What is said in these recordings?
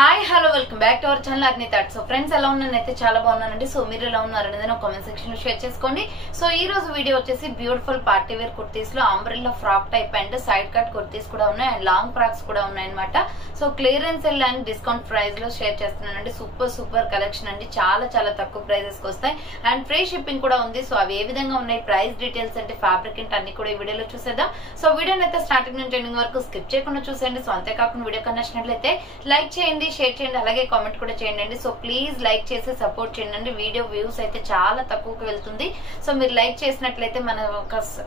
Hi hello welcome back to our channel Arni thought. So friends ఎలా ఉన్నానైతే చాలా బాగున్నానండి. So మీరు ఎలా ఉన్నారనేది కామెంట్ సెక్షన్ లో షేర్ చేసుకోండి. సో ఈ రోజు వీడియో వచ్చేసి బ్యూటిఫుల్ పార్టీ వేర్ కుర్తీస్ లో umbrella frock type and side cut kurtis కూడా ఉన్నాయి అండ్ లాంగ్ ఫ్రాక్స్ కూడా ఉన్నాయన్నమాట. So clearance cell and discount price లో షేర్ చేస్తున్నానండి. సూపర్ కలెక్షన్ అండి. చాలా తక్కువ ప్రైజెస్ కి వస్తాయి అండ్ ఫ్రీ షిప్పింగ్ కూడా ఉంది. సో అవి ఏ విధంగా ఉన్నాయి, ప్రైస్ డీటెయిల్స్ అంటే ఫ్యాబ్రిక్ ఏంటి అన్ని కూడా ఈ వీడియోలో చూసేద్దాం. సో వీడియోని అయితే స్టార్టింగ్ నుంచి ఎండింగ్ వరకు స్కిప్ చేయకుండా చూసేయండి. సో అంతేకాకుండా వీడియో నచ్చినట్లయితే లైక్ చేయండి, షేర్ చేయండి, అలాగే కామెంట్ కూడా చేయండి. సో ప్లీజ్ లైక్ చేసి సపోర్ట్ చేయండి. వీడియో వ్యూస్ అయితే చాలా తక్కువకి వెళ్తుంది. సో మీరు లైక్ చేసినట్లయితే మన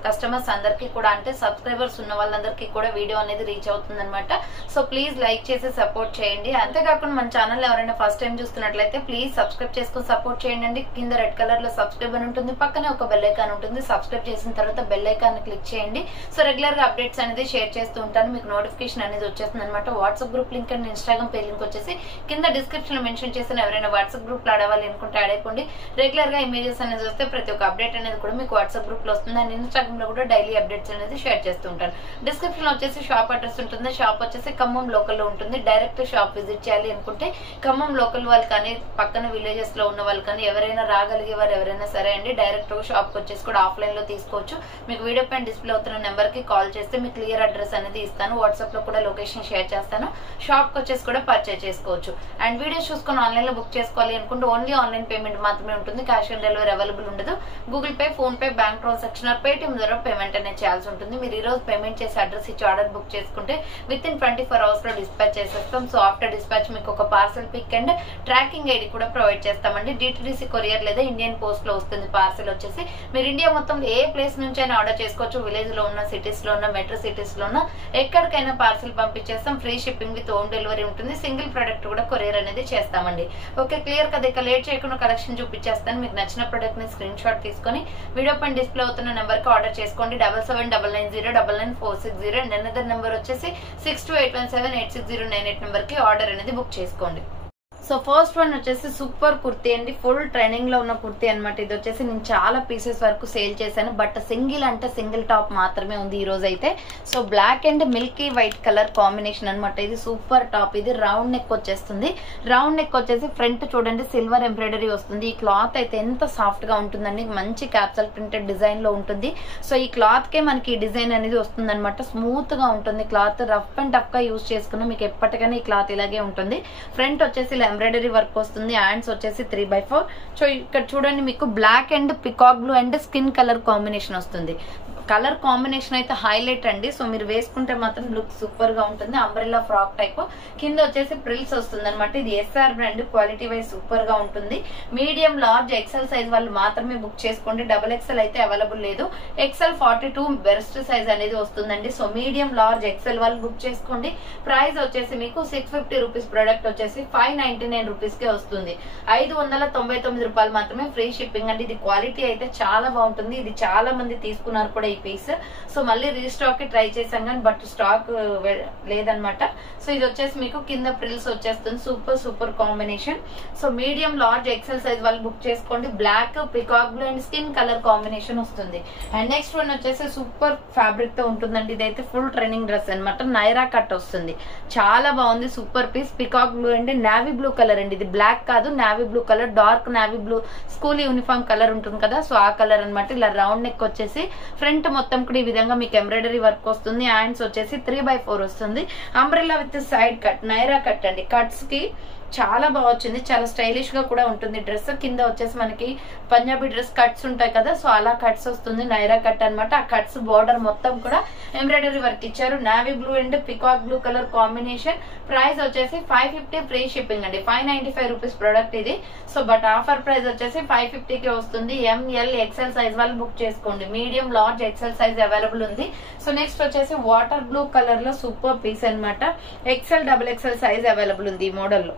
కస్టమర్స్ అందరికీ కూడా అంటే సబ్స్క్రైబర్స్ ఉన్న వాళ్ళందరికీ కూడా వీడియో అనేది రీచ్ అవుతుంది అనమాట. సో ప్లీజ్ లైక్ చేసి సపోర్ట్ చేయండి. అంతేకాకుండా మన ఛానల్ ఎవరైనా ఫస్ట్ టైం చూస్తున్నట్లయితే ప్లీజ్ సబ్స్క్రైబ్ చేసుకుని సపోర్ట్ చేయండి. కింద రెడ్ కలర్ లో సబ్స్క్రైబ్ అని ఉంటుంది, పక్కనే ఒక బెల్ ఐకాన్ ఉంటుంది. సబ్స్క్రైబ్ చేసిన తర్వాత బెల్ ఐకాన్ క్లిక్ చేయండి. సో రెగ్యులర్ గా అప్డేట్స్ అనేది షేర్ చేస్తూ ఉంటాను, మీకు నోటిఫికేషన్ అనేది వచ్చేస్తుంది అనమాట. WhatsApp group link and Instagram page link వచ్చేసి కింద డిస్క్రిప్షన్ లో మెన్షన్ చేసిన ఎవరైనా వాట్సాప్ గ్రూప్ లో ఆడవాలి అనుకుంటే యాడ్ అయిపోండి. రెగ్యులర్ గా ఇమేజెస్ అనేది వస్తే ప్రతి ఒక్క అప్డేట్ అనేది కూడా మీకు వాట్సాప్ గ్రూప్ లో వస్తుంది అండ్ ఇన్స్టాగ్రామ్ లో కూడా డైలీ అప్డేట్స్ అనేది షేర్ చేస్తూ ఉంటాను. డిస్క్రిప్షన్ లో వచ్చేసి షాప్ అడ్రస్ ఉంటుంది. షాప్ వచ్చేసి ఖమ్మం లోకల్ లో ఉంటుంది. డైరెక్ట్ షాప్ విజిట్ చేయాలి అనుకుంటే ఖమ్మం లోకల్ వాళ్ళు కానీ పక్కన విలేజెస్ లో ఉన్న వాళ్ళు కానీ ఎవరైనా రాగలిగే వారు ఎవరైనా సరే అండి డైరెక్ట్ షాప్ కి వచ్చేసి కూడా ఆఫ్లైన్ లో తీసుకోవచ్చు. మీకు వీడియో పైన డిస్ప్లే అవుతున్న నెంబర్ కి కాల్ చేస్తే మీకు క్లియర్ అడ్రస్ అనేది ఇస్తాను. వాట్సాప్ లో కూడా లొకేషన్ షేర్ చేస్తాను. షాప్ కి వచ్చేసి కూడా పర్చేస్ చేసుకోవచ్చు. అండ్ వీడియోస్ చూసుకొని ఆన్లైన్ లో బుక్ చేసుకోవాలి అనుకుంటే ఓన్లీ ఆన్లైన్ పేమెంట్ మాత్రమే ఉంటుంది. క్యాష్ ఆన్ డెలివరీ అవైలబుల్ ఉండదు. Google pay, phone pay, bank transaction are Paytm ద్వారా పేమెంట్ అనేది చేయాల్సి ఉంటుంది. మీరు ఈ రోజు పేమెంట్ చేసి అడ్రస్ ఇచ్చి ఆర్డర్ బుక్ చేసుకుంటే విత్ ఇన్ 24 hours లో డిస్పాచ్ చేసేస్తాం. సో ఆఫ్టర్ డిస్పాచ్ మీకు ఒక parcel pick and tracking ID కూడా ప్రొవైడ్ చేస్తామండి. డిటిడిసి కొరియర్ లేదా ఇండియన్ పోస్ట్ లో వస్తుంది పార్సల్ వచ్చేసి. మీరు ఇండియా మొత్తం ఏ ప్లేస్ నుంచి అయినా ఆర్డర్ చేసుకోవచ్చు. విలేజ్ లో ఉన్న, సిటీస్ లో ఉన్న, మెట్రో సిటీస్ లో ఉన్న ఎక్కడికైనా పార్సల్ పంపించేస్తాం. Free shipping with home delivery ఉంటుంది. సింగిల్ ప్రొడక్ట్ కూడా కొరియర్ అనేది చేస్తామండి. ఓకే, క్లియర్ కదా. ఇక లేట్ చేయకుండా కలెక్షన్ చూపించేస్తాను. మీకు నచ్చిన ప్రొడక్ట్ ని స్క్రీన్ షాట్ తీసుకొని వీడియో పైన డిస్ప్లే అవుతున్న నెంబర్ కి ఆర్డర్ చేసుకోండి. 7799099460 అండ్ అనదర్ నెంబర్ వచ్చేసి 6281786098 నెంబర్ కి ఆర్డర్ అనేది బుక్ చేసుకోండి. సో ఫస్ట్ వన్ వచ్చేసి సూపర్ కుర్తీ అండి. ఫుల్ ట్రెండింగ్ లో ఉన్న కుర్తీ అనమాట. ఇది వచ్చేసి నేను చాలా పీసెస్ వరకు సేల్ చేశాను, బట్ సింగిల్ అంటే సింగిల్ టాప్ మాత్రమే ఉంది ఈ రోజు అయితే. So black and milky white colour combination అనమాట. ఇది సూపర్ టాప్. ఇది రౌండ్ నెక్ వచ్చేస్తుంది. రౌండ్ నెక్ వచ్చేసి ఫ్రంట్ చూడండి సిల్వర్ ఎంబ్రాయిడరీ వస్తుంది. ఈ క్లాత్ అయితే ఎంత సాఫ్ట్ గా ఉంటుందండి. మంచి క్యాప్సల్ ప్రింటెడ్ డిజైన్ లో ఉంటుంది. సో ఈ క్లాత్ కే మనకి ఈ డిజైన్ అనేది వస్తుంది అనమాట. స్మూత్ గా ఉంటుంది క్లాత్. రఫ్ అండ్ టఫ్ గా యూజ్ చేసుకున్నా మీకు ఎప్పటికైనా ఈ క్లాత్ ఇలాగే ఉంటుంది. ఫ్రంట్ వచ్చేసి ఎంబ్రాయిడరీ వర్క్ వస్తుంది. హ్యాండ్స్ వచ్చేసి 3/4. సో ఇక్కడ చూడండి మీకు black and peacock blue and skin colour combination వస్తుంది. కలర్ కాంబినేషన్ అయితే హైలైట్ అండి. సో మీరు వేసుకుంటే మాత్రం లుక్ సూపర్ గా ఉంటుంది. Umbrella frock type. కింద వచ్చేసి ప్రిల్స్ వస్తుంది అనమాట. ఇది SR brand. Quality wise super గా ఉంటుంది. మీడియం, లార్జ్, ఎక్సెల్ సైజ్ వాళ్ళు మాత్రమే బుక్ చేసుకోండి. XXL అయితే అవైలబుల్ లేదు. XL 42 బెస్ట్ సైజ్ అనేది వస్తుందండి. సో మీడియం, లార్జ్, ఎక్సెల్ వాళ్ళు బుక్ చేసుకోండి. ప్రైస్ వచ్చేసి మీకు 650 రూపీస్. ప్రొడక్ట్ వచ్చేసి 599 రూపీస్ కే వస్తుంది. 599 రూపాయలు మాత్రమే. ఫ్రీ షిప్పింగ్ అండి. ఇది క్వాలిటీ అయితే చాలా బాగుంటుంది. ఇది చాలా మంది తీసుకున్నారు కూడా ఈ పీస్. సో మళ్ళీ రీస్టాక్ కి ట్రై చేసాం కానీ బట్ స్టాక్ లేదనమాట. సో ఇది వచ్చేసి మీకు కింద ప్రిల్స్ వచ్చేస్తుంది. Super combination. So medium, large, XL size వాళ్ళు బుక్ చేసుకోండి. Black, peacock blue and skin colour combination వస్తుంది. అండ్ నెక్స్ట్ వన్ వచ్చేసి సూపర్ ఫ్యాబ్రిక్ తో ఉంటుందండి. ఇదైతే ఫుల్ ట్రెండింగ్ డ్రెస్ అనమాట. నైరా కట్ వస్తుంది. చాలా బాగుంది. Super piece. Peacock blue and navy blue colour అండి. ఇది బ్లాక్ కాదు, navy blue colour. Dark navy blue school uniform colour ఉంటుంది కదా, సో ఆ కలర్ అనమాట. ఇలా రౌండ్ నెక్ వచ్చేసి ఫ్రంట్ మొత్తం కూడా ఈ విధంగా మీకు ఎంబ్రాయిడరీ వర్క్ వస్తుంది. హ్యాండ్స్ వచ్చేసి 3/4 వస్తుంది. Umbrella with side cut, Naira cut అండి. కట్స్ కి చాలా బాగా వచ్చింది. చాలా స్టైలిష్ గా కూడా ఉంటుంది డ్రెస్. కింద వచ్చేసి మనకి పంజాబీ డ్రెస్ కట్స్ ఉంటాయి కదా, సో అలా కట్స్ వస్తుంది. నైరా కట్ అనమాట. ఆ కట్స్ బార్డర్ మొత్తం కూడా ఎంబ్రాయిడరీ వర్క్ ఇచ్చారు. Navy blue and peacock blue colour combination. Price వచ్చేసి 550. ఫ్రీ షిప్పింగ్ అండి. 595 రూపీస్ ప్రొడక్ట్ ఇది. సో బట్ ఆఫర్ ప్రైస్ వచ్చేసి 550 కి వస్తుంది. ML, XL సైజ్ వాళ్ళు బుక్ చేసుకోండి. Medium, large, XL size available ఉంది. సో నెక్స్ట్ వచ్చేసి వాటర్ బ్లూ కలర్ లో సూపర్ పీస్ అనమాట. XL, XXL సైజ్ అవైలబుల్ ఉంది ఈ మోడల్ లో.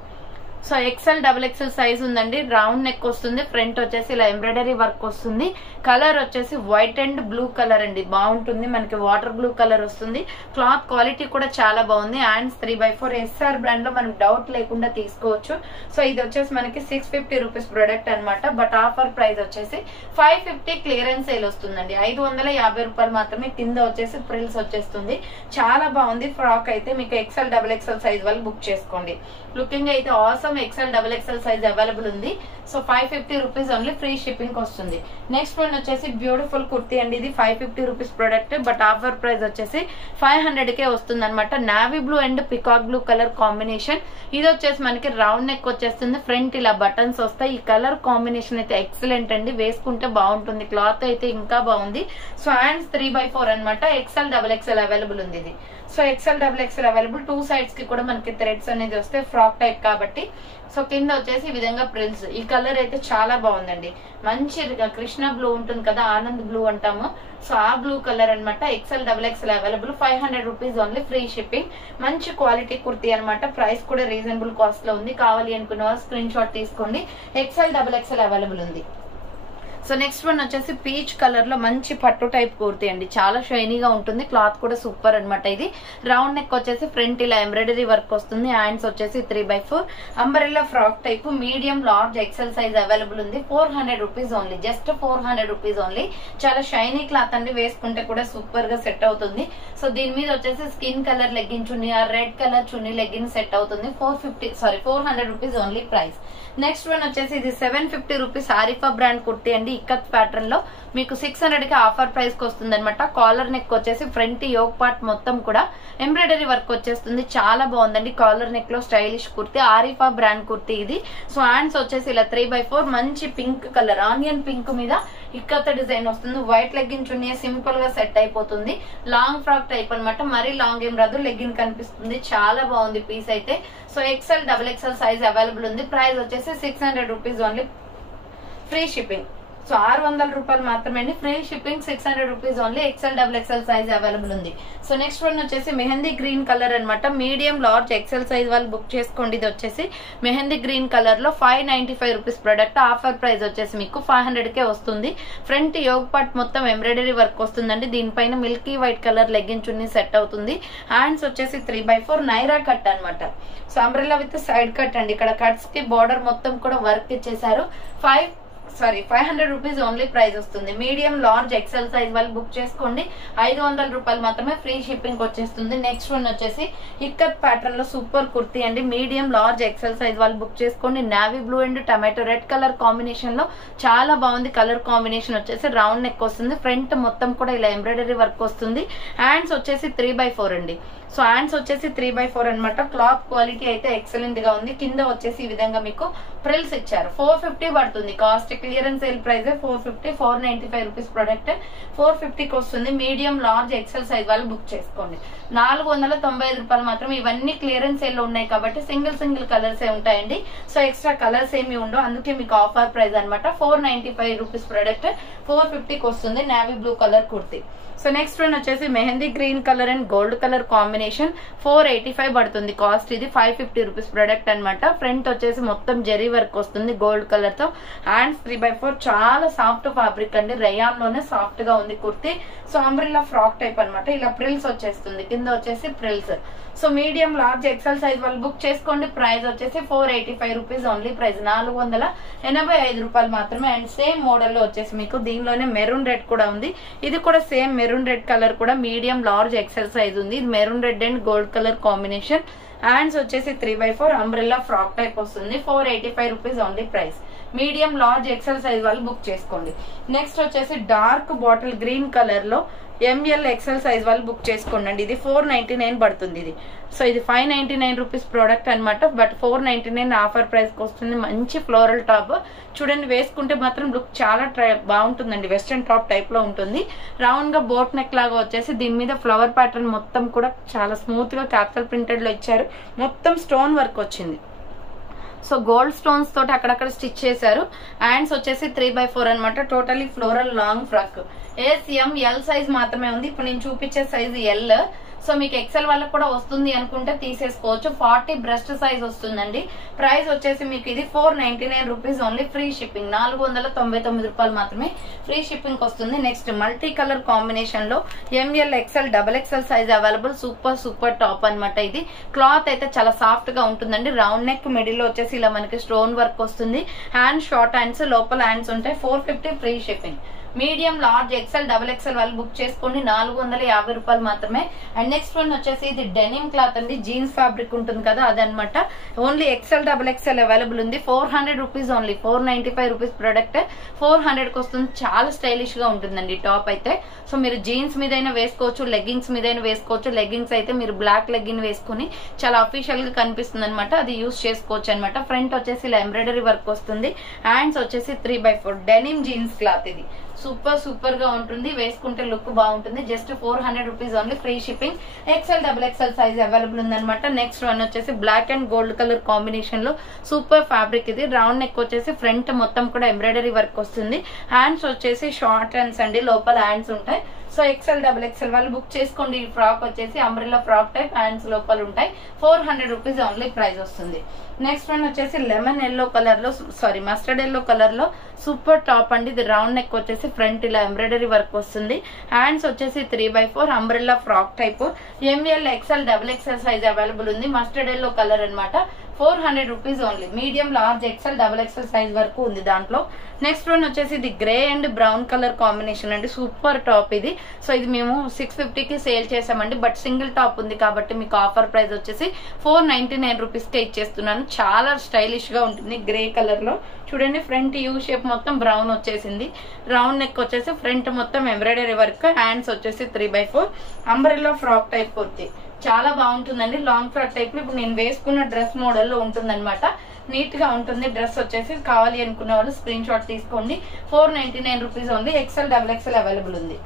సో XL XXL సైజ్ ఉందండి. రౌండ్ నెక్ వస్తుంది, ఫ్రంట్ వచ్చేసి ఇలా ఎంబ్రాయిడరీ వర్క్ వస్తుంది. కలర్ వచ్చేసి వైట్ అండ్ బ్లూ కలర్ అండి, బాగుంటుంది. మనకి వాటర్ బ్లూ కలర్ వస్తుంది. క్లాత్ క్వాలిటీ కూడా చాలా బాగుంది. హ్యాండ్స్ 3/4 SR బ్రాండ్ లో మనకి డౌట్ లేకుండా తీసుకోవచ్చు. సో ఇది వచ్చేసి మనకి 650 రూపీస్ ప్రొడక్ట్ అనమాట. బట్ ఆఫర్ ప్రైస్ వచ్చేసి 550 క్లియరెన్స్ సేల్ వస్తుందండి. 550 రూపాయలు మాత్రమే. కింద వచ్చేసి ప్రిల్స్ వచ్చేస్తుంది. చాలా బాగుంది ఫ్రాక్ అయితే. మీకు XL XXL సైజ్ వాళ్ళు బుక్ చేసుకోండి. లుకింగ్ అయితే awesome XL XXL size available ఉంది. So 550 rupees only, free shipping వస్తుంది. నెక్స్ట్ వన్ వచ్చేసి బ్యూటిఫుల్ కుర్తీ అండి. ఇది 550 rupees product, but offer price వచ్చేసి 500కే వస్తుంది అనమాట. Navy blue and peacock blue colour combination. ఇది వచ్చేసి మనకి రౌండ్ నెక్ వచ్చేస్తుంది. ఫ్రంట్ ఇలా బటన్స్ వస్తాయి. ఈ కలర్ కాంబినేషన్ అయితే ఎక్సలెంట్ అండి, వేసుకుంటే బాగుంటుంది. క్లాత్ అయితే ఇంకా బాగుంది. సో హ్యాండ్స్ 3/4 అనమాట. XL XXL అవైలబుల్ ఉంది ఇది. So XL XXL available. 2 sides కి కూడా మనకి థ్రెడ్స్ అనేది వస్తే ఫ్రాక్ టైప్ కాబట్టి. సో కింద వచ్చేసి ఈ విధంగా ప్రిల్స్. ఈ కలర్ అయితే చాలా బాగుందండి. మంచి కృష్ణ బ్లూ ఉంటుంది కదా, ఆనంద్ బ్లూ అంటాము. సో ఆ బ్లూ కలర్ అనమాట. XL XXL available. 500 rupees only, free shipping. మంచి క్వాలిటీ కుర్తీ అనమాట. ప్రైస్ కూడా రీజనబుల్ కాస్ట్ లో ఉంది. కావాలి అనుకున్న వాళ్ళు స్క్రీన్ షాట్ తీసుకోండి. XL XXL అవైలబుల్ ఉంది. సో నెక్స్ట్ వన్ వచ్చేసి పీచ్ కలర్ లో మంచి పట్టు టైప్ కుర్తీ అండి. చాలా షైనీగా ఉంటుంది. క్లాత్ కూడా సూపర్ అనమాట. ఇది రౌండ్ నెక్ వచ్చేసి ఫ్రంట్ ఇలా ఎంబ్రాయిడరీ వర్క్ వస్తుంది. హ్యాండ్స్ వచ్చేసి 3/4 umbrella frock type. Medium large XL size available ఉంది. 400 rupees only, just 400 rupees only. చాలా షైనీ క్లాత్ అండి, వేసుకుంటే కూడా సూపర్ గా సెట్ అవుతుంది. సో దీని మీద వచ్చేసి స్కిన్ కలర్ లెగ్గిన్ చున్నీ, ఆ రెడ్ కలర్ చున్నీ లెగ్గిన్ సెట్ అవుతుంది. 400 rupees only price. Next one వచ్చేసి ఇది 750 రూపీస్ ఆరిఫా బ్రాండ్ కుర్తీ అండి. ఇక్కత్ ప్యాటర్న్ లో మీకు 600 కి ఆఫర్ ప్రైస్ కి వస్తుంది అనమాట. కాలర్ నెక్ వచ్చేసి ఫ్రంట్ యోక్ పార్ట్ మొత్తం కూడా ఎంబ్రాయిడరీ వర్క్ వచ్చేస్తుంది. చాలా బాగుందండి. కాలర్ నెక్ లో స్టైలిష్ కుర్తీ, ఆరిఫా బ్రాండ్ కుర్తీ ఇది. సో హ్యాండ్స్ వచ్చేసి ఇలా 3/4 మంచి పింక్ కలర్, ఆనియన్ పింక్ మీద ఇక్కత్ డిజైన్ వస్తుంది. వైట్ లెగ్గిన్ చున్నీ సింపుల్ గా సెట్ అయిపోతుంది. లాంగ్ ఫ్రాక్ టైప్ అనమాట. మరీ లాంగ్ ఏం రాదు, లెగ్గిన్ కనిపిస్తుంది. చాలా బాగుంది పీస్ అయితే. So XL XXL size available ఉంది. ప్రైస్ వచ్చేసి 600 rupees only, free shipping. So 600 రూపాయలు మాత్రమే అండి, free shipping. 600 rupees only. XL XXL size available ఉంది. సో నెక్స్ట్ వన్ వచ్చేసి మెహందీ గ్రీన్ కలర్ అనమాట. మీడియం లార్జ్ XL సైజ్ వాళ్ళు బుక్ చేసుకోండి. ఇది వచ్చేసి మెహందీ గ్రీన్ కలర్ లో 595 రూపీస్ ప్రొడక్ట్. ఆఫర్ ప్రైస్ వచ్చేసి మీకు 500కే వస్తుంది. ఫ్రంట్ యోగ్ పార్ట్ మొత్తం ఎంబ్రాయిడరీ వర్క్ వస్తుందండి. దీనిపైన మిల్కీ వైట్ కలర్ లెగ్గిన్ చున్నీ సెట్ అవుతుంది. హ్యాండ్స్ వచ్చేసి 3/4 నైరా కట్ అనమాట. So umbrella with side cut అండి. ఇక్కడ కట్స్ కి బార్డర్ మొత్తం కూడా వర్క్ ఇచ్చేసారు. 500 రూపీస్ ఓన్లీ ప్రైస్ వస్తుంది. మీడియం లార్జ్ XL సైజ్ వాళ్ళు బుక్ చేసుకోండి. 500 రూపాయలు మాత్రమే, ఫ్రీ షిప్పింగ్ వచ్చేస్తుంది. నెక్స్ట్ వన్ వచ్చేసి ఇక్కత్ ప్యాటర్న్ లో సూపర్ కుర్తీ అండి. మీడియం లార్జ్ XL సైజ్ వాళ్ళు బుక్ చేసుకోండి. Navy blue and tomato red colour combination లో చాలా బాగుంది. కలర్ కాంబినేషన్ వచ్చేసి రౌండ్ నెక్ వస్తుంది. ఫ్రంట్ మొత్తం కూడా ఇలా ఎంబ్రాయిడరీ వర్క్ వస్తుంది. హ్యాండ్స్ వచ్చేసి 3/4 అండి. సో హ్యాండ్స్ వచ్చేసి 3/4 అనమాట. క్లాత్ క్వాలిటీ అయితే ఎక్సలెంట్ గా ఉంది. కింద వచ్చేసి ఈ విధంగా మీకు ప్రిల్స్ ఇచ్చారు. 450 పడుతుంది cost. Clearance sale price 450, 495 rupees product 450కి వస్తుంది. మీడియం లార్జ్ XL సైజ్ వాళ్ళు బుక్ చేసుకోండి. 495 రూపాయలు మాత్రం. ఇవన్నీ క్లియరెన్స్ సేల్ లో ఉన్నాయి కాబట్టి సింగిల్ కలర్స్ ఏ ఉంటాయండి. సో ఎక్స్ట్రా కలర్స్ ఏమి ఉండవు, అందుకే మీకు ఆఫర్ ప్రైస్ అనమాట. 495 రూపీస్ ప్రొడక్ట్ 450కి వస్తుంది. Navy blue colour kurti. So next one వచ్చేసి mehndi green colour and gold colour combination 485 పడుతుంది కాస్ట్. ఇది 550 రూపీస్ ప్రొడక్ట్ అనమాట. ఫ్రంట్ వచ్చేసి మొత్తం జెరీ వర్క్ వస్తుంది గోల్డ్ కలర్ తో. హ్యాండ్స్ 3/4 చాలా సాఫ్ట్ ఫ్యాబ్రిక్ అండి. రయాన్ లోనే సాఫ్ట్ గా ఉంది kurti. So umbrella frock type అనమాట. ఇలా ప్రిల్స్ వచ్చేస్తుంది. కింద వచ్చేసి frills. So medium large XL size వాళ్ళు బుక్ చేసుకోండి. ప్రైస్ వచ్చేసి 485 రూపీస్ ఓన్లీ ప్రైస్. 485 రూపాయలు మాత్రమే. అండ్ సేమ్ మోడల్ లో వచ్చేసి మీకు దీనిలోనే మెరూన్ రెడ్ కూడా ఉంది. ఇది కూడా సేమ్ మెరూన్ రెడ్ కలర్ కూడా మీడియం లార్జ్ XL సైజ్ ఉంది. ఇది maroon red and gold colour combination. Hands వచ్చేసి 3/4 అంబ్రెల్లా ఫ్రాక్ టైప్ వస్తుంది. 485 rupees only price. Medium large XL size వాళ్ళు బుక్ చేసుకోండి. నెక్స్ట్ వచ్చేసి డార్క్ బాటిల్ గ్రీన్ కలర్ లో ML XL size వాళ్ళు బుక్ చేసుకోండి. ఇది 499 పడుతుంది. ఇది సో ఇది 599 రూపీస్ ప్రోడక్ట్ అనమాట. బట్ 499 ఆఫర్ ప్రైస్ కి వస్తుంది. మంచి ఫ్లోరల్ టాప్ చూడండి, వేసుకుంటే మాత్రం లుక్ చాలా బాగుంటుందండి. వెస్ట్రన్ టాప్ టైప్ లో ఉంటుంది. రౌండ్ గా బోట్ నెక్ లాగా వచ్చేసి దీని మీద ఫ్లవర్ ప్యాటర్న్ మొత్తం కూడా చాలా స్మూత్ గా క్యాపిటల్ ప్రింటెడ్ లో ఇచ్చారు. మొత్తం స్టోన్ వర్క్ వచ్చింది. సో గోల్డ్ స్టోన్స్ తోటి అక్కడక్కడ స్టిచ్ చేశారు. హ్యాండ్స్ వచ్చేసి 3/4 అనమాట. Totally floral long frock. SML size మాత్రమే ఉంది. ఇప్పుడు నేను చూపించే సైజ్ L. సో మీకు ఎక్సెల్ వాళ్ళకి కూడా వస్తుంది అనుకుంటే తీసేసుకోవచ్చు. 40 బ్రెస్ట్ సైజ్ వస్తుందండి. ప్రైస్ వచ్చేసి మీకు ఇది 499 రూపీస్ ఓన్లీ, ఫ్రీ షిప్పింగ్. 499 రూపాయలు మాత్రమే ఫ్రీ షిప్పింగ్ వస్తుంది. నెక్స్ట్ మల్టీ కలర్ కాంబినేషన్ లో M L XL double XL size available. Super top అన్నమాట. ఇది క్లాత్ అయితే చాలా సాఫ్ట్ గా ఉంటుందండి. రౌండ్ నెక్ మిడిల్ లో వచ్చేసి ఇలా మనకి స్టోన్ వర్క్ వస్తుంది. హ్యాండ్ షార్ట్ హ్యాండ్స్, లోపల హ్యాండ్స్ ఉంటాయి. 450 free shipping. Medium large XL double XL వాళ్ళు బుక్ చేసుకోండి, 450 రూపాయలు మాత్రమే. అండ్ నెక్స్ట్ వన్ వచ్చేసి ఇది డెనిమ్ క్లాత్ అండి, జీన్స్ ఫ్యాబ్రిక్ ఉంటుంది కదా అదనమాట. Only XL double XL available ఉంది. 400 రూపీస్ ఓన్లీ, 495 రూపీస్ ప్రొడక్ట్ 400 కి వస్తుంది. చాలా స్టైలిష్ గా ఉంటుందండి టాప్ అయితే. సో మీరు జీన్స్ మీదైనా వేసుకోవచ్చు, లెగ్గింగ్స్ మీదైనా వేసుకోవచ్చు. లెగ్గింగ్స్ అయితే మీరు బ్లాక్ లెగ్గిన్ వేసుకుని చాలా అఫీషియల్ గా కనిపిస్తుంది అనమాట, అది యూజ్ చేసుకోవచ్చు అనమాట. ఫ్రంట్ వచ్చేసి ఇలా ఎంబ్రాయిడరీ వర్క్ వస్తుంది. హ్యాండ్స్ వచ్చేసి 3x4 డెనిమ్ జీన్స్ క్లాత్. ఇది సూపర్ గా ఉంటుంది, వేసుకుంటే లుక్ బాగుంటుంది. Just 400 rupees only, free shipping. XL double XL size available ఉందన్నమాట. నెక్స్ట్ వన్ వచ్చేసి black and gold colour combination లో సూపర్ ఫ్యాబ్రిక్. ఇది రౌండ్ నెక్ వచ్చేసి ఫ్రంట్ మొత్తం కూడా ఎంబ్రాయిడరీ వర్క్ వస్తుంది. హ్యాండ్స్ వచ్చేసి షార్ట్ హ్యాండ్స్ అండి, లోపల హ్యాండ్స్ ఉంటాయి. సో ఎక్సెల్ డబుల్ ఎక్సెల్ వాళ్ళు బుక్ చేసుకోండి. ఈ ఫ్రాక్ వచ్చేసి అంబ్రెల్లా ఫ్రాక్ టైప్, హ్యాండ్స్ లోపల ఉంటాయి. 400 రూపీస్ ఓన్లీ ప్రైస్ వస్తుంది. నెక్స్ట్ వన్ వచ్చేసి లెమన్ ఎల్లో కలర్ లో, సారీ మస్టర్డ్ ఎల్లో కలర్ లో సూపర్ టాప్ అండి. ఇది రౌండ్ నెక్ వచ్చేసి ఫ్రంట్ ఇలా ఎంబ్రాయిడరీ వర్క్ వస్తుంది. హ్యాండ్స్ వచ్చేసి 3x4 umbrella frock type. M L XL double XL size available ఉంది. మస్టర్డ్ ఎల్లో కలర్ అనమాట. 400 rupees only. Medium large XL double XL size వరకు ఉంది దాంట్లో. నెక్స్ట్ వన్ వచ్చేసి ఇది grey and brown colour combination అండి, సూపర్ టాప్ ఇది. సో ఇది మేము 650 కి సేల్ చేసామండి, బట్ సింగిల్ టాప్ ఉంది కాబట్టి మీకు ఆఫర్ ప్రైస్ వచ్చేసి 499 రూపీస్ కే ఇచ్చేస్తున్నాను. చాలా స్టైలిష్ గా ఉంటుంది. గ్రే కలర్ లో చూడండి, ఫ్రంట్ యూ షేప్ మొత్తం బ్రౌన్ వచ్చేసింది. రౌండ్ నెక్ వచ్చేసి ఫ్రంట్ మొత్తం ఎంబ్రాయిడరీ వర్క్. హ్యాండ్స్ వచ్చేసి 3x4 umbrella frock type kurti. చాలా బాగుంటుందండి, లాంగ్ ఫ్రాక్ టైప్. ఇప్పుడు నేను వేసుకున్న డ్రెస్ మోడల్ లో ఉంటుంది అనమాట. నీట్ గా ఉంటుంది డ్రెస్ వచ్చేసి. కావాలి అనుకున్న వాళ్ళు స్క్రీన్ షాట్ తీసుకోండి. 499 rupees only. XL double XL available ఉంది.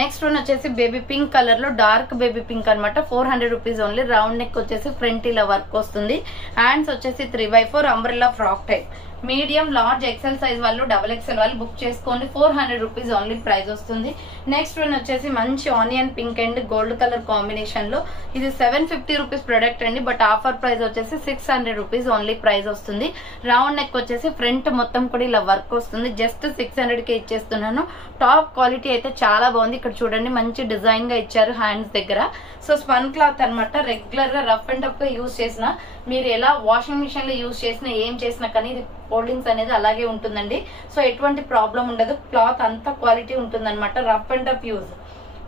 నెక్స్ట్ వన్ వచ్చేసి బేబీ పింక్ కలర్ లో, డార్క్ బేబీ పింక్ అనమాట. 400 రూపీస్ ఓన్లీ. రౌండ్ నెక్ వచ్చేసి ఫ్రంట్ ఇలా వర్క్ వస్తుంది. హ్యాండ్స్ వచ్చేసి 3x4 umbrella frock type. Medium large XL size వాళ్ళు డబల్ ఎక్సెల్ వాళ్ళు బుక్ చేసుకోండి. 400 రూపీస్ ఓన్లీ ప్రైస్ వస్తుంది. నెక్స్ట్ వన్ వచ్చేసి మంచి onion pink and gold colour combination లో, ఇది 750 రూపీస్ ప్రొడక్ట్ అండి, బట్ ఆఫర్ ప్రైస్ వచ్చేసి 600 రూపీస్ ఓన్లీ ప్రైస్ వస్తుంది. రౌండ్ నెక్ వచ్చేసి ఫ్రంట్ మొత్తం కూడా ఇలా వర్క్ వస్తుంది. జస్ట్ 600 కి ఇచ్చేస్తున్నాను. టాప్ క్వాలిటీ అయితే చాలా బాగుంది. ఇక్కడ చూడండి మంచి డిజైన్ గా ఇచ్చారు హ్యాండ్స్ దగ్గర. సో స్పన్ క్లాత్ అనమాట. రెగ్యులర్ గా రఫ్ అండ్ టఫ్ గా యూజ్ చేసిన, మీరు ఎలా వాషింగ్ మిషన్ లో యూజ్ చేసినా ఏం చేసినా కానీ ఇది ఫోల్డింగ్స్ అనేది అలాగే ఉంటుందండి. సో ఎటువంటి ప్రాబ్లం ఉండదు. క్లాత్ అంతా క్వాలిటీ ఉంటుంది అనమాట. Rough and tough use.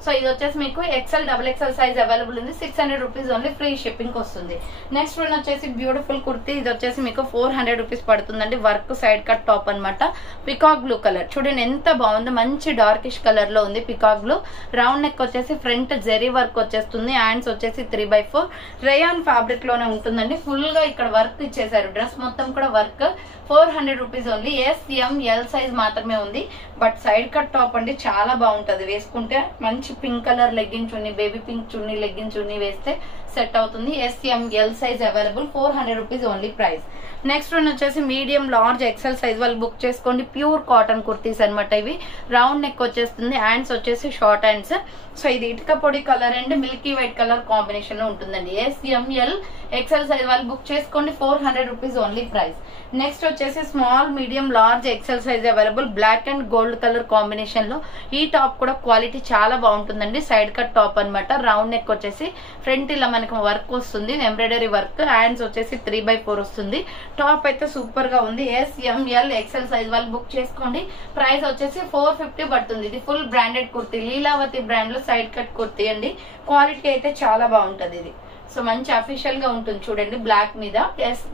So ఇది వచ్చేసి మీకు XL double XL size available ఉంది. 600 రూపీస్ ఓన్లీ, ఫ్రీ షిప్పింగ్ వస్తుంది. నెక్స్ట్ వన్ వచ్చేసి బ్యూటిఫుల్ కుర్తీ. ఇది వచ్చేసి మీకు 400 రూపీస్ పడుతుందండి. వర్క్ సైడ్ కట్ టాప్ అనమాట. పికాక్ బ్లూ కలర్ చూడండి ఎంత బాగుంది. మంచి డార్కిష్ కలర్ లో ఉంది పికాక్ బ్లూ. రౌండ్ నెక్ వచ్చేసి ఫ్రంట్ జెరీ వర్క్ వచ్చేస్తుంది. హ్యాండ్స్ వచ్చేసి 3x4 రేయాన్ ఫ్యాబ్రిక్ లోనే ఉంటుందండి. ఫుల్ గా ఇక్కడ వర్క్ ఇచ్చేసారు. డ్రెస్ మొత్తం కూడా work. 400 rupees only. SML size మాత్రమే ఉంది, బట్ సైడ్ కట్ టాప్ అండి, చాలా బాగుంటది వేసుకుంటే. మంచి పింక్ కలర్ లెగ్గిన్ చున్నీ, బేబీ పింక్ చున్నీ, లెగ్గిన్ చున్నీ వేస్తే సెట్ అవుతుంది. SML size available. 400 rupees only price. Next one వచ్చేసి మీడియం లార్జ్ ఎక్సెల్ సైజ్ వాళ్ళు బుక్ చేసుకోండి. ప్యూర్ కాటన్ కుర్తీస్ అనమాట ఇవి. రౌండ్ నెక్ వచ్చేస్తుంది. హ్యాండ్స్ వచ్చేసి షార్ట్ హ్యాండ్స్. సో ఇది ఇటుక పొడి colour and milky white colour combination లో ఉంటుందండి. SML ఎక్సెల్ సైజ్ వాళ్ళు బుక్ చేసుకోండి. 400 రూపీస్ ఓన్లీ ప్రైస్. నెక్స్ట్ వచ్చేసి small medium large XL size available. Black and gold colour combination లో. ఈ టాప్ కూడా క్వాలిటీ చాలా బాగుంటుందండి. సైడ్ కట్ టాప్ అనమాట. రౌండ్ నెక్ వచ్చేసి ఫ్రంట్ ఇలా మనకు వర్క్ వస్తుంది, ఎంబ్రాయిడరీ వర్క్. హ్యాండ్స్ వచ్చేసి 3x4 వస్తుంది. టాప్ అయితే సూపర్ గా ఉంది. SML ఎక్సెల్ సైజ్ వాళ్ళు బుక్ చేసుకోండి. ప్రైస్ వచ్చేసి 450 పడుతుంది. ఇది full branded kurti, Leelavati brand లో సైడ్ కట్ కుర్తీ అండి. క్వాలిటీ అయితే చాలా బాగుంటది ఇది. సో మంచి అఫీషియల్ గా ఉంటుంది చూడండి, బ్లాక్ మీద.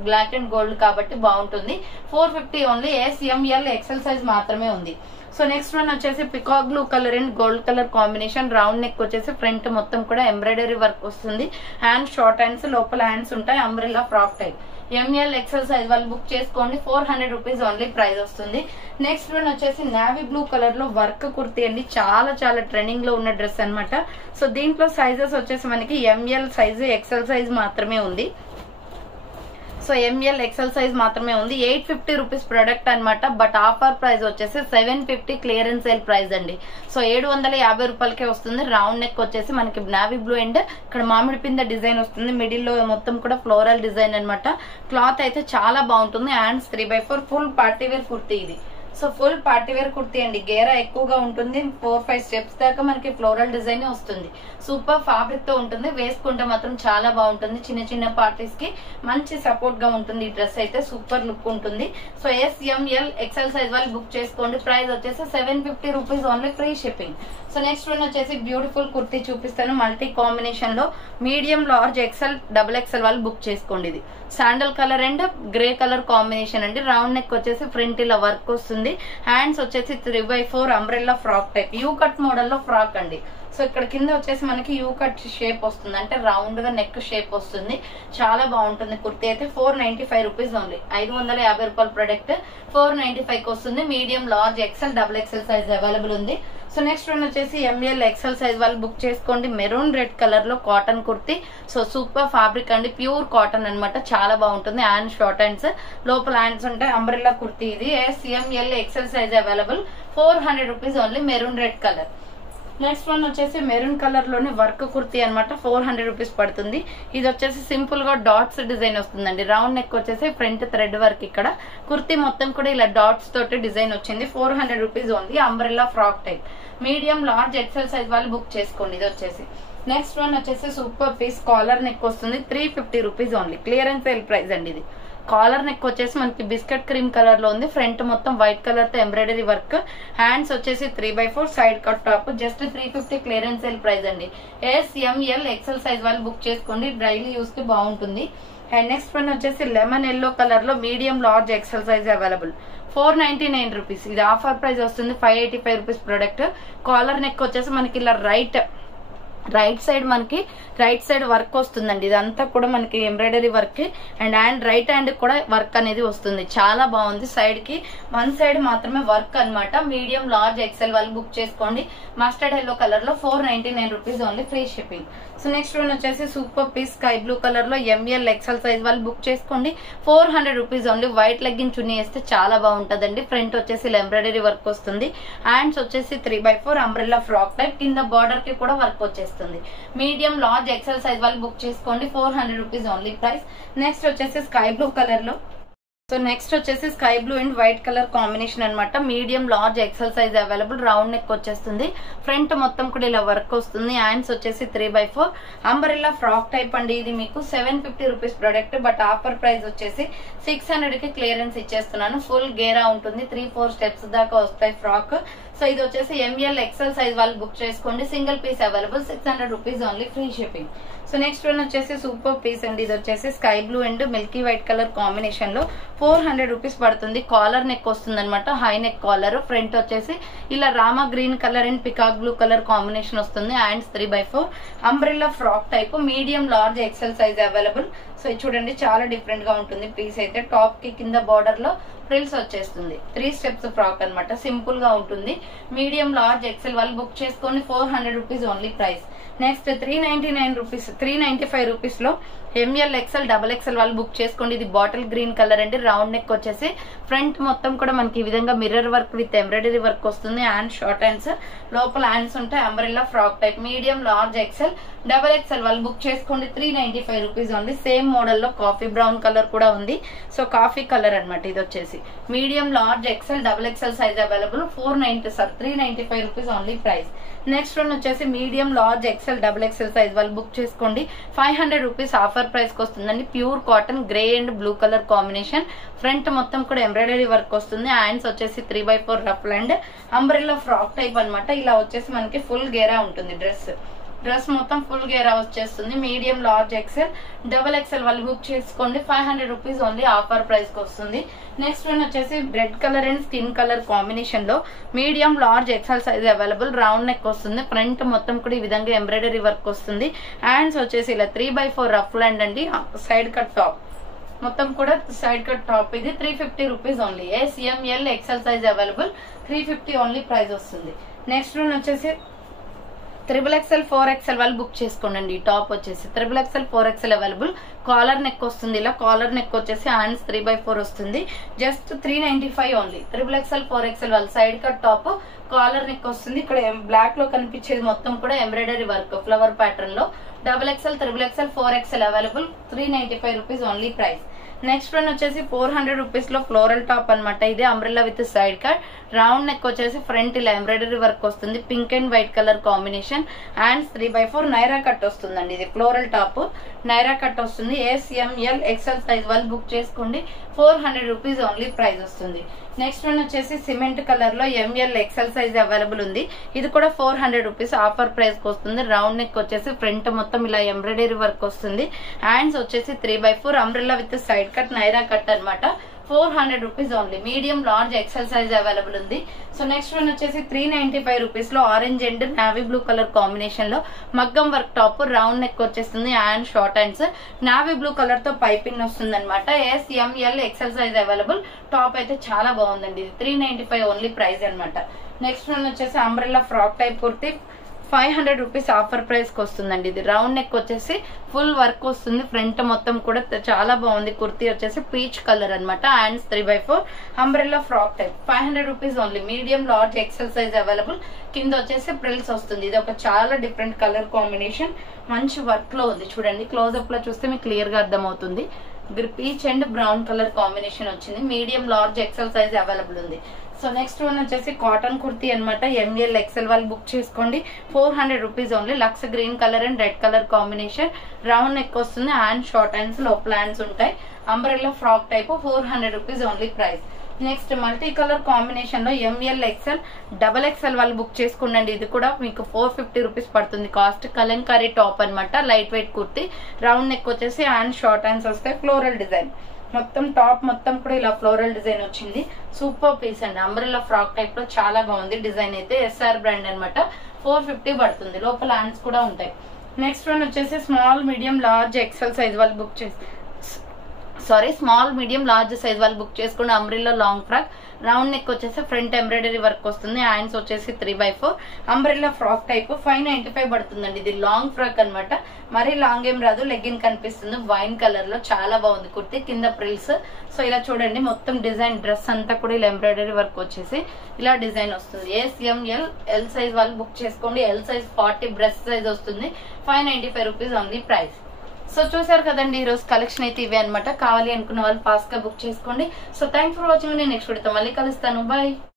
బ్లాక్ అండ్ గోల్డ్ కాబట్టి బాగుంటుంది. 450 ఓన్లీ. SML ఎక్సెల్ సైజ్ మాత్రమే ఉంది. సో నెక్స్ట్ వన్ వచ్చేసి peacock blue colour and gold colour combination. Round neck వచ్చేసి ఫ్రంట్ మొత్తం కూడా ఎంబ్రాయిడరీ వర్క్ వస్తుంది. హ్యాండ్స్ షార్ట్ హ్యాండ్స్, లోపల హ్యాండ్స్ ఉంటాయి. Umbrella frock type. ML XL size వాళ్ళు బుక్ చేసుకోండి. 400 రూపీస్ ఓన్లీ ప్రైస్ వస్తుంది. నెక్స్ట్ వన్ వచ్చేసి నావీ బ్లూ కలర్ లో వర్క్ కుర్తీ అండి. చాలా ట్రెండింగ్ లో ఉన్న డ్రెస్ అనమాట. సో దీంట్లో సైజెస్ వచ్చేసి మనకి ML సైజ్, ఎక్సెల్ సైజ్ మాత్రమే ఉంది. సో ఎంఎల్ ఎక్సెల్ సైజ్ మాత్రమే ఉంది. 850 రూపీస్ ప్రొడక్ట్ అనమాట. బట్ ఆఫర్ ప్రైస్ వచ్చేసి 750 క్లియరెన్స్ సేల్ ప్రైస్ అండి. సో 750 రూపాయలకే వస్తుంది. రౌండ్ నెక్ వచ్చేసి మనకి నావీ బ్లూ అండ్ ఇక్కడ మామిడి పింద డిజైన్ వస్తుంది. మిడిల్ లో మొత్తం కూడా ఫ్లోరల్ డిజైన్ అనమాట. క్లాత్ అయితే చాలా బాగుంటుంది. Hands 3/4 full party wear kurti ఇది. So full party wear kurti అండి. గేరా ఎక్కువగా ఉంటుంది. 4-5 స్టెప్స్ దాకా మనకి ఫ్లోరల్ డిజైన్ వస్తుంది. సూపర్ ఫ్యాబ్రిక్ తో ఉంటుంది. వేసుకుంటే మాత్రం చాలా బాగుంటుంది. చిన్న చిన్న పార్టీస్ కి మంచి సపోర్ట్ గా ఉంటుంది. ఈ డ్రెస్ అయితే సూపర్ లుక్ ఉంటుంది. సో SML ఎక్సెల్ సైజ్ వాళ్ళు బుక్ చేసుకోండి. ప్రైస్ వచ్చేసి 750 rupees only, free shipping. So next one వచ్చేసి బ్యూటిఫుల్ కుర్తీ చూపిస్తాను. మల్టీ కాంబినేషన్ లో మీడియం, లార్జ్, XL, XXL వాళ్ళు బుక్ చేసుకోండి. ఇది sandal colour and grey colour combination అండి. రౌండ్ నెక్ వచ్చేసి ఫ్రంట్ ఇలా వర్క్ వస్తుంది. హ్యాండ్స్ వచ్చేసి 3/4 umbrella frock type, you cut model లో ఫ్రాక్ అండి. సో ఇక్కడ కింద వచ్చేసి మనకి యూ కట్ షేప్ వస్తుంది, అంటే రౌండ్ గా నెక్ షేప్ వస్తుంది. చాలా బాగుంటుంది కుర్తీ అయితే. 495 రూపీస్ ఓన్లీ. 550 రూపాయల ప్రొడక్ట్ 495 కి వస్తుంది. Medium, large, XL, XXL size available ఉంది. సో నెక్స్ట్ వన్ వచ్చేసి ML XL సైజ్ వాళ్ళు బుక్ చేసుకోండి. మెరూన్ రెడ్ కలర్ లో cotton kurti. So super fabric అండి, ప్యూర్ కాటన్ అనమాట. చాలా బాగుంటుంది. హ్యాండ్ షార్ట్ హ్యాండ్స్, లోపల హ్యాండ్స్ ఉంటాయి. అంబ్రెల్లా కుర్తీ ఇది. SML XL size available. 400 rupees only. Maroon red colour. Next one వచ్చేసి మెరూన్ కలర్ లోనే వర్క్ కుర్తీ అనమాట. 400 రూపీస్ పడుతుంది. ఇది వచ్చేసి సింపుల్ గా డాట్స్ డిజైన్ వస్తుందండి. రౌండ్ నెక్ వచ్చేసి ఫ్రంట్ థ్రెడ్ వర్క్. ఇక్కడ కుర్తీ మొత్తం కూడా ఇలా డాట్స్ తోటి డిజైన్ వచ్చింది. 400 rupees only. Umbrella frock type. Medium, large, XL size వాళ్ళు బుక్ చేసుకోండి. ఇది వచ్చేసి నెక్స్ట్ వన్ వచ్చేసి సూపర్ పీస్ కాలర్ నెక్ వస్తుంది. 350 rupees only. Clearance sale price అండి. ఇది కాలర్ నెక్ వచ్చేసి మనకి బిస్కెట్ క్రీమ్ కలర్ లో ఉంది. ఫ్రంట్ మొత్తం వైట్ కలర్ తో ఎంబ్రాయిడరీ వర్క్. హ్యాండ్స్ వచ్చేసి 3/4 side cut top. Just 350 clearance sale price అండి. SML XL సైజ్ వాళ్ళు బుక్ చేసుకోండి. డైలీ యూస్ కి బాగుంటుంది. అండ్ నెక్స్ట్ వన్ వచ్చేసి లెమన్ ఎల్లో కలర్ లో medium, large, XL size available. 499 rupees. ఇది ఆఫర్ ప్రైస్ వస్తుంది. 585 రూపీస్ ప్రొడక్ట్. కాలర్ నెక్ వచ్చేసి మనకి ఇలా రైట్ సైడ్ వర్క్ వస్తుందండి. ఇదంతా కూడా మనకి embroidery work. And right hand కూడా వర్క్ అనేది వస్తుంది. చాలా బాగుంది. సైడ్ కి 1 సైడ్ మాత్రమే వర్క్ అనమాట. మీడియం, లార్జ్, XL వాళ్ళు బుక్ చేసుకోండి. మస్టర్డ్ ఎల్లో కలర్ లో 499 rupees only, free shipping. So next one వచ్చేసి super piece sky blue colour లో ML XL సైజ్ వాళ్ళు బుక్ చేసుకోండి. 400 rupees only. White legging chunni వేస్తే చాలా బాగుంటదండి. ఫ్రంట్ వచ్చేసి ఎంబ్రాయిడరీ వర్క్ వస్తుంది. హ్యాండ్స్ వచ్చేసి 3/4 అంబ్రెల్లా ఫ్రాక్ టైప్. కింద బార్డర్ కి కూడా వర్క్ వచ్చేస్తుంది. మీడియం, లార్జ్, XL సైజ్ వాళ్ళు బుక్ చేసుకోండి. 400 రూపీస్ ఓన్లీ ప్రైస్. నెక్స్ట్ వచ్చేసి స్కై బ్లూ కలర్ లో. సో నెక్స్ట్ వచ్చేసి sky blue and white colour combination అనమాట. Medium, large, XL size available. Round neck వచ్చేస్తుంది. ఫ్రంట్ మొత్తం కూడా ఇలా వర్క్ వస్తుంది. హ్యాండ్స్ వచ్చేసి 3/4 అంబ్రెల్లా ఫ్రాక్ టైప్ అండి. ఇది మీకు 750 rupees product. But offer price వచ్చేసి 600 కి క్లియరెన్స్ ఇచ్చేస్తున్నాను. ఫుల్ గేరా ఉంటుంది. 3-4 స్టెప్స్ దాకా వస్తాయి ఫ్రాక్. సో ఇది వచ్చేసి ML XL సైజ్ వాళ్ళు బుక్ చేసుకోండి. Single piece available. 600 rupees only, free shipping. So next one వచ్చేసి సూపర్ పీస్ అండి. ఇది వచ్చేసి sky blue and milky white colour combination లో 400 రూపీస్ పడుతుంది. కాలర్ నెక్ వస్తుంది అనమాట. High neck collar. ఫ్రంట్ వచ్చేసి ఇలా rama green colour and peacock blue colour combination వస్తుంది. Hands 3/4 umbrella frock type. Medium, large, XL size available. So ఇది చూడండి, చాలా డిఫరెంట్ గా ఉంటుంది పీస్ అయితే. టాప్ కి కింద బార్డర్ లో ఫ్రిల్స్ వచ్చేస్తుంది. 3 స్టెప్స్ ఫ్రాక్ అనమాట. సింపుల్ గా ఉంటుంది. మీడియం, లార్జ్, XL వాళ్ళు బుక్ చేసుకోండి. 400 rupees only price. Next 395 rupees లో ML XL XXL వాళ్ళు బుక్ చేసుకోండి. ఇది బాటిల్ గ్రీన్ కలర్ అండి. రౌండ్ నెక్ వచ్చేసి ఫ్రంట్ మొత్తం కూడా మనకి ఈ విధంగా mirror work with embroidery work వస్తుంది. హ్యాండ్ షార్ట్ హ్యాండ్స్, లోపల హ్యాండ్స్ ఉంటాయి. Umbrella frock type. Medium, large, XL XXL వాళ్ళు బుక్ చేసుకోండి. 395 రూపీస్ ఓన్లీ. సేమ్ మోడల్ లో కాఫీ బ్రౌన్ కలర్ కూడా ఉంది. సో కాఫీ కలర్ అనమాట. ఇది వచ్చేసి medium, large, XL XXL size available. 395 rupees only price. Next one వచ్చేసి medium, large, XL XXL size వాళ్ళు బుక్ చేసుకోండి. 500 రూపీస్ ఆఫర్ ప్రైస్ కి వస్తుందండి. Pure cotton grey and blue colour combination. Front మొత్తం కూడా ఎంబ్రాయిడరీ వర్క్ వస్తుంది. హ్యాండ్స్ వచ్చేసి 3/4 ruff and umbrella frock type అనమాట. ఇలా వచ్చేసి మనకి ఫుల్ గేరా ఉంటుంది. డ్రెస్ మొత్తం ఫుల్ గేరా వచ్చేస్తుంది. మీడియం, లార్జ్, XL XXL వాళ్ళు బుక్ చేసుకోండి. 500 రూపీస్ ఓన్లీ ఆఫర్ ప్రైస్ కి వస్తుంది. నెక్స్ట్ వన్ వచ్చేసి red colour and skin colour combination లో medium, large, XL size available. Round neck వస్తుంది. ఫ్రంట్ మొత్తం కూడా ఈ విధంగా ఎంబ్రాయిడరీ వర్క్ వస్తుంది. హ్యాండ్స్ వచ్చేసి ఇలా 3/4 రఫ్ అండ్ అండి. సైడ్ కట్ టాప్ మొత్తం కూడా సైడ్ కట్ టాప్. ఇది 350 rupees only. SML XL size available. 350 only price వస్తుంది. నెక్స్ట్ వన్ వచ్చేసి XXL 4XL వాళ్ళు బుక్ చేసుకోండి. ఈ టాప్ వచ్చేసి XXL 4XL available. Collar neck వస్తుంది, ఇలా కాలర్ నెక్ వచ్చేసి హ్యాండ్స్ 3/4 వస్తుంది. Just 395 only. XXL 4XL వాళ్ళు side cut top, collar neck వస్తుంది. ఇక్కడ బ్లాక్ లో కనిపించేది మొత్తం కూడా ఎంబ్రాయిడరీ వర్క్ ఫ్లవర్ ప్యాటర్న్ లో. XXL, XXL 4XL available. 395 rupees only price. Next one వచ్చేసి 400 రూపీస్ లో ఫ్లోరల్ టాప్ అనమాట. ఇది umbrella with side cut, round neck వచ్చేసి ఫ్రంట్ ఇలా ఎంబ్రాయిడరీ వర్క్ వస్తుంది. Pink and white colour combination, hands 3/4 Naira cut వస్తుందండి. ఇది ఫ్లోరల్ టాప్, నైరా కట్ వస్తుంది. SML XL సైజ్ వాళ్ళు బుక్ చేసుకోండి. 400 రూపీస్ ఓన్లీ ప్రైస్ వస్తుంది. నెక్స్ట్ వన్ వచ్చేసి సిమెంట్ కలర్ లో ML XL సైజ్ అవైలబుల్ ఉంది. ఇది కూడా 400 రూపీస్ ఆఫర్ ప్రైస్ కి వస్తుంది. రౌండ్ నెక్ వచ్చేసి ఫ్రంట్ మొత్తం ఇలా ఎంబ్రాయిడరీ వర్క్ వస్తుంది. హ్యాండ్స్ వచ్చేసి 3/4 umbrella with side cut, Naira cut అనమాట. 400 rupees only. Medium, large, XL size available ఉంది. సో నెక్స్ట్ వన్ వచ్చేసి 395 రూపీస్ లో orange and navy blue colour combination లో మగ్గం వర్క్ టాప్, రౌండ్ నెక్ వచ్చేస్తుంది. Hand short hands, navy blue colour తో piping వస్తుంది అనమాట. SML XL size available. Top అయితే చాలా బాగుందండి. ఇది 395 ఓన్లీ ప్రైస్ అనమాట. నెక్స్ట్ వన్ వచ్చేసి umbrella frock type kurti, 500 rupees offer price కి వస్తుందండి. ఇది రౌండ్ నెక్ వచ్చేసి ఫుల్ వర్క్ వస్తుంది. ఫ్రంట్ మొత్తం కూడా చాలా బాగుంది. కుర్తీ వచ్చేసి పీచ్ కలర్ అనమాట. Hands 3/4 umbrella frock type, 500 rupees only. Medium, large, XL size available. కింద వచ్చేసి ప్రిల్స్ వస్తుంది. ఇది ఒక చాలా డిఫరెంట్ కలర్ కాంబినేషన్, మంచి వర్క్ లో ఉంది. చూడండి, క్లోజ్అప్ లో చూస్తే మీకు క్లియర్ గా అర్థమవుతుంది. Peach and brown colour combination వచ్చింది. Medium, large, XL size available ఉంది. సో నెక్స్ట్ వన్ వచ్చేసి కాటన్ కుర్తీ అనమాట. ML XL వాళ్ళు బుక్ చేసుకోండి. 400 rupees only. Lux green colour and red colour combination, round neck వస్తుంది. హ్యాండ్ షార్ట్ హ్యాండ్స్, లో plans ఉంటాయి. Umbrella frock type, 400 rupees only price. Next multi colour combination లో ML XL, XXL వాళ్ళు book చేసుకోండి. ఇది కూడా మీకు 450 రూపీస్ పడుతుంది కాస్ట్. కలంకారీ టాప్ అనమాట, light weight kurti. Round neck వచ్చేసి హ్యాండ్ షార్ట్ హ్యాండ్స్ వస్తాయి. ఫ్లోరల్ డిజైన్ మొత్తం, టాప్ మొత్తం కూడా ఇలా ఫ్లోరల్ డిజైన్ వచ్చింది. సూపర్ పీస్ అండి. అంబ్రెల్లా ఫ్రాక్ టైప్ లో చాలా బాగుంది. డిజైన్ అయితే SR బ్రాండ్ అనమాట. 450 పడుతుంది. లోపల హ్యాండ్స్ కూడా ఉంటాయి. నెక్స్ట్ వన్ వచ్చేసి small, medium, large, XL size వాళ్ళు బుక్ చేసి స్మాల్, మీడియం, లార్జ్ సైజ్ వాళ్ళు బుక్ చేసుకోండి. Umbrella long frock, round neck వచ్చేసి ఫ్రంట్ ఎంబ్రాయిడరీ వర్క్ వస్తుంది. హ్యాండ్స్ వచ్చేసి 3/4 అంబ్రెల్లా ఫ్రాక్ టైప్, 595 పడుతుందండి. ఇది లాంగ్ ఫ్రాక్ అనమాట. మరీ లాంగ్ ఏం రాదు. లెగ్గిన్ కనిపిస్తుంది వైన్ కలర్ లో, చాలా బాగుంది కుర్తి. కింద ప్రిల్స్. సో ఇలా చూడండి, మొత్తం డిజైన్ డ్రెస్ అంతా కూడా ఇలా ఎంబ్రాయిడరీ వర్క్ వచ్చేసి ఇలా డిజైన్ వస్తుంది. SML L సైజ్ వాళ్ళు బుక్ చేసుకోండి. L సైజ్ 40 బ్రెస్ట్ సైజ్ వస్తుంది. 595 రూపీస్ ఓన్లీ ప్రైస్. సో చూసారు కదండి, ఈ రోజు కలెక్షన్ అయితే ఇవే అనమాట. కావాలి అనుకున్న వాళ్ళు ఫాస్ట్ గా బుక్ చేసుకోండి. So thanks for watching. నేను నెక్స్ట్ వీడియోతో మళ్ళీ కలుస్తాను. బాయ్.